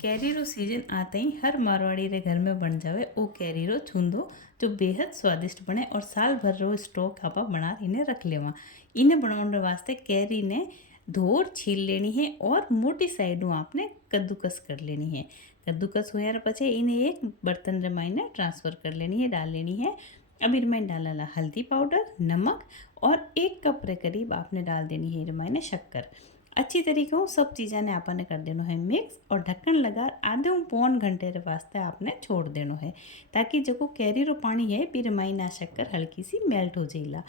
Carry रो season आते ही हर मारवाड़ी रे घर में बन जावे ओ कैरी रो छूंदो जो बेहद स्वादिष्ट बने और साल भर रो स्टॉक आपा बना इन्हें रख लेवा। इन्हें बनाने वास्ते कैरी ने धोर छील लेनी है और मोटी साइडों आपने कद्दूकस कर लेनी है। कद्दूकस होया पछे इन्हें एक बर्तन रे मायने ट्रांसफर कर लेनी है, डाल लेनी है। अब इनमें डाला हल्दी पाउडर, नमक और 1 कप रे करीब आपने डाल देनी है इनमें शक्कर। अच्छी तरीके से सब चीज़ा ने आपने कर देनो है मिक्स और ढक्कन लगा आधे पौन घंटे रे वास्ते आपने छोड़ देनो है, ताकि जो कैरी रो पानी है फिर माई ना शक्कर हल्की सी मेल्ट हो जाएगा।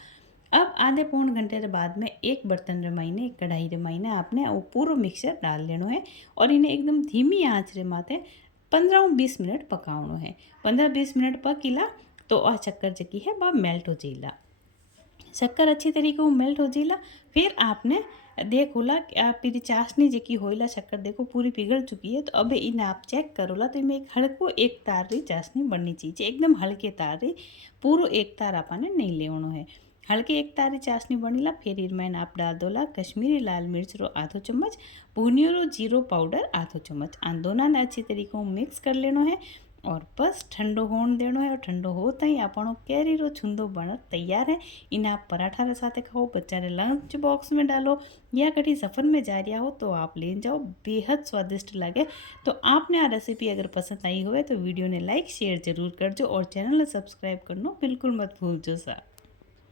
अब आधे पौन घंटे रे बाद में एक बर्तन रे मायने एक कढ़ाई रे मायने आपने वो पूरा मिक्सचर डाल लेनो है और इन्हें एकदम धीमी आँच रे माथे 15-20 मिनट पकावनो है। 15-20 मिनट पकीला तो आ शक्कर जकी है वह मेल्ट हो जाएगा। शक्कर अच्छी तरीके से मेल्ट हो जाएगा। फिर आपने देखोला कि आप मेरी चाशनी जकी होइला शक्कर देखो पूरी पिघल चुकी है, तो अब इन्हें आप चेक करोला तो इनमें एक हल्को एक तार री चाशनी बननी चाहिए, एकदम हल्के तार री, पूरो एक तार आपने नहीं लेवनो है। हल्के एक तार री चाशनी बनीला फिर इनमें आप डाल दोला कश्मीरी लाल मिर्च रो आधो चम्मच, भुनियो रो जीरो पाउडर आधो चम्मच। आन दोनों ने अच्छी तरीके से मिक्स कर लेनो है और बस ठंडो होने देनो है। और ठंडो होता ही आपनो कैरी रो छुंदो बन तैयार है। इन्हें आप पराठा रे साथे खाओ, बच्चा रे लंच बॉक्स में डालो या कहीं सफ़र में जा रहा हो तो आप ले जाओ, बेहद स्वादिष्ट लगे। तो आपने आ रेसिपी अगर पसंद आई हो तो वीडियो ने लाइक शेयर जरूर करजो और चैनल ने सब्सक्राइब करना बिल्कुल मत भूलजो सा।